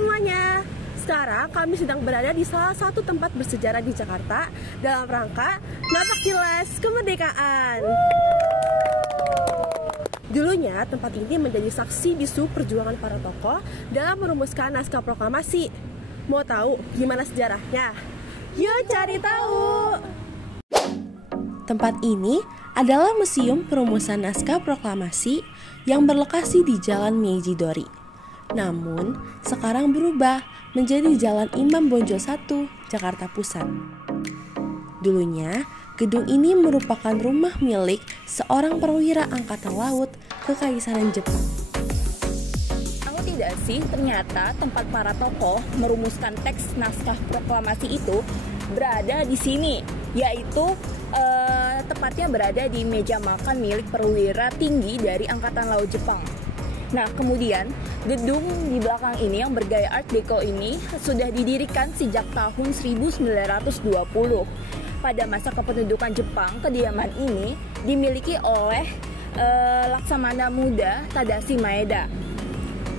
semuanya, sekarang kami sedang berada di salah satu tempat bersejarah di Jakarta dalam rangka Napak Tilas Kemerdekaan. Dulunya tempat ini menjadi saksi bisu perjuangan para tokoh dalam merumuskan naskah proklamasi. Mau tahu gimana sejarahnya? Yuk cari tahu! Tempat ini adalah Museum Perumusan Naskah Proklamasi yang berlokasi di Jalan Meiji Dori. Namun, sekarang berubah menjadi Jalan Imam Bonjol 1, Jakarta Pusat. Dulunya, gedung ini merupakan rumah milik seorang perwira angkatan laut Kekaisaran Jepang. Tahu tidak sih, ternyata tempat para tokoh merumuskan teks naskah proklamasi itu berada di sini, yaitu tepatnya berada di meja makan milik perwira tinggi dari Angkatan Laut Jepang. Nah, kemudian gedung di belakang ini yang bergaya Art Deco ini sudah didirikan sejak tahun 1920. Pada masa kependudukan Jepang, kediaman ini dimiliki oleh Laksamana Muda Tadashi Maeda.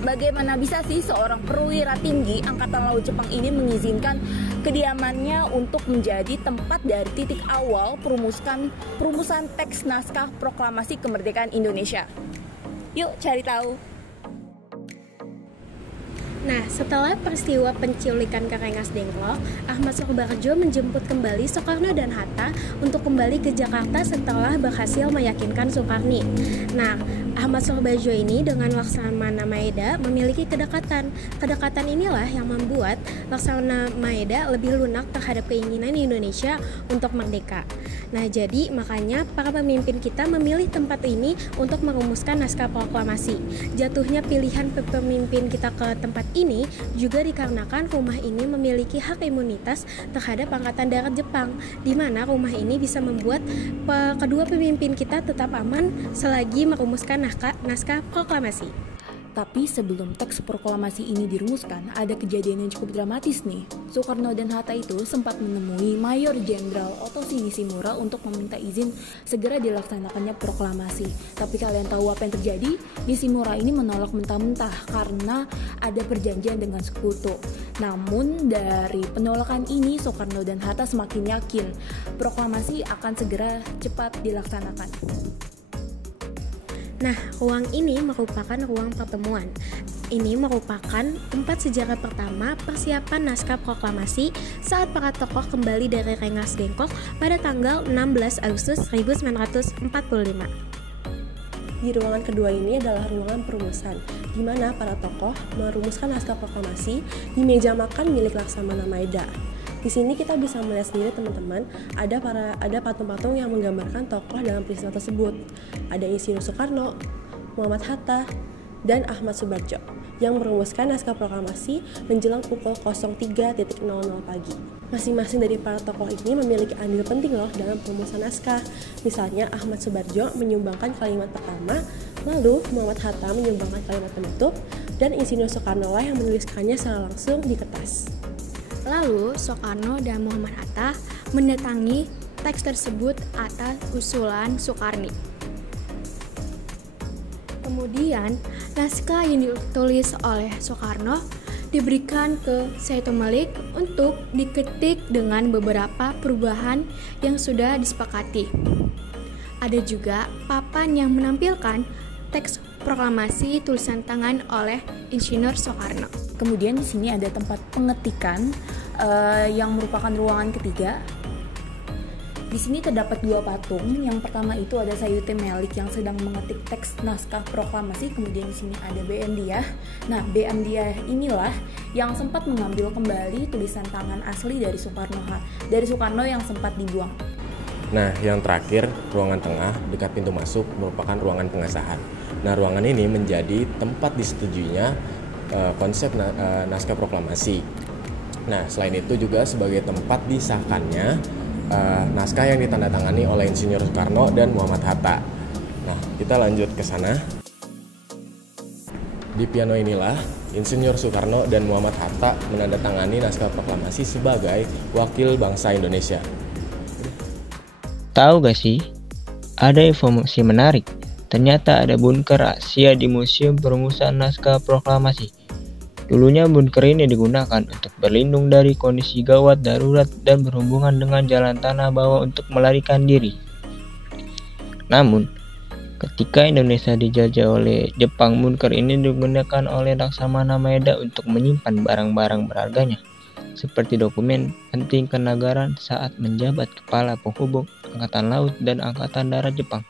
Bagaimana bisa sih seorang perwira tinggi Angkatan Laut Jepang ini mengizinkan kediamannya untuk menjadi tempat dari titik awal perumusan teks naskah proklamasi kemerdekaan Indonesia? Yuk cari tahu. Nah, setelah peristiwa penculikan ke Rengas Dengklok, Ahmad Subarjo menjemput kembali Soekarno dan Hatta untuk kembali ke Jakarta setelah berhasil meyakinkan Soekarni. Nah, Ahmad Subarjo ini dengan Laksamana Maeda memiliki kedekatan. Kedekatan inilah yang membuat Laksamana Maeda lebih lunak terhadap keinginan Indonesia untuk merdeka. Nah, jadi makanya para pemimpin kita memilih tempat ini untuk merumuskan naskah proklamasi. Jatuhnya pilihan pemimpin kita ke tempat ini juga dikarenakan rumah ini memiliki hak imunitas terhadap Angkatan Darat Jepang, di mana rumah ini bisa membuat kedua pemimpin kita tetap aman selagi merumuskan naskah proklamasi. Tapi sebelum teks proklamasi ini dirumuskan, ada kejadian yang cukup dramatis nih. Soekarno dan Hatta itu sempat menemui Mayor Jenderal Otoshi Nishimura untuk meminta izin segera dilaksanakannya proklamasi. Tapi kalian tahu apa yang terjadi? Nishimura ini menolak mentah-mentah karena ada perjanjian dengan sekutu. Namun dari penolakan ini, Soekarno dan Hatta semakin yakin proklamasi akan segera cepat dilaksanakan. Nah, ruang ini merupakan ruang pertemuan. Ini merupakan tempat sejarah pertama persiapan naskah proklamasi saat para tokoh kembali dari Rengas Dengklok pada tanggal 16 Agustus 1945. Di ruangan kedua ini adalah ruangan perumusan, di mana para tokoh merumuskan naskah proklamasi di meja makan milik Laksamana Maeda. Di sini kita bisa melihat sendiri teman-teman, ada patung-patung yang menggambarkan tokoh dalam peristiwa tersebut. Ada Insinyur Soekarno, Muhammad Hatta, dan Ahmad Subarjo yang merumuskan naskah proklamasi menjelang pukul 03.00 pagi. Masing-masing dari para tokoh ini memiliki andil penting loh dalam perumusan naskah. Misalnya Ahmad Subarjo menyumbangkan kalimat pertama, lalu Muhammad Hatta menyumbangkan kalimat penutup, dan Insinyur Soekarno lah yang menuliskannya secara langsung di kertas. Lalu, Soekarno dan Muhammad Hatta mendatangi teks tersebut atas usulan Soekarni. Kemudian, naskah yang ditulis oleh Soekarno diberikan ke Said Malik untuk diketik dengan beberapa perubahan yang sudah disepakati. Ada juga papan yang menampilkan teks proklamasi tulisan tangan oleh Insinyur Soekarno. Kemudian di sini ada tempat pengetikan yang merupakan ruangan ketiga. Di sini terdapat dua patung. Yang pertama itu ada Sayuti Melik yang sedang mengetik teks naskah proklamasi. Kemudian di sini ada BM Diah. Nah, BM Diah inilah yang sempat mengambil kembali tulisan tangan asli dari Soekarno yang sempat dibuang. Nah, yang terakhir, ruangan tengah dekat pintu masuk merupakan ruangan pengesahan. Nah, ruangan ini menjadi tempat disetujuinya konsep naskah proklamasi. Nah, selain itu juga sebagai tempat disahkannya naskah yang ditandatangani oleh Insinyur Soekarno dan Muhammad Hatta. Nah, kita lanjut ke sana. Di piano inilah Insinyur Soekarno dan Muhammad Hatta menandatangani naskah proklamasi sebagai wakil bangsa Indonesia. Tahu gak sih? Ada informasi menarik. Ternyata ada bunker rahasia di Museum Perumusan Naskah Proklamasi. Dulunya bunker ini digunakan untuk berlindung dari kondisi gawat darurat dan berhubungan dengan jalan tanah bawah untuk melarikan diri. Namun, ketika Indonesia dijajah oleh Jepang, bunker ini digunakan oleh Laksamana Maeda untuk menyimpan barang-barang berharganya, seperti dokumen penting kenegaraan saat menjabat kepala penghubung Angkatan Laut dan Angkatan Darat Jepang.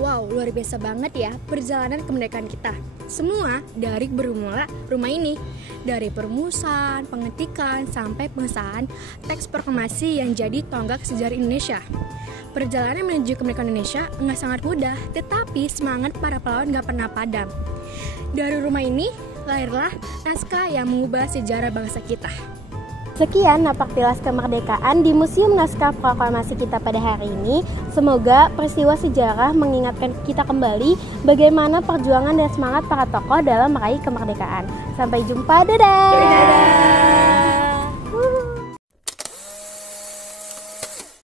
Wow, luar biasa banget ya perjalanan kemerdekaan kita. Semua dari bermula rumah ini. Dari perumusan, pengetikan, sampai pengesahan teks proklamasi yang jadi tonggak sejarah Indonesia. Perjalanan menuju kemerdekaan Indonesia nggak sangat mudah, tetapi semangat para pahlawan nggak pernah padam. Dari rumah ini, lahirlah naskah yang mengubah sejarah bangsa kita. Sekian napak tilas kemerdekaan di Museum Naskah Proklamasi kita pada hari ini. Semoga peristiwa sejarah mengingatkan kita kembali bagaimana perjuangan dan semangat para tokoh dalam meraih kemerdekaan. Sampai jumpa, dadah!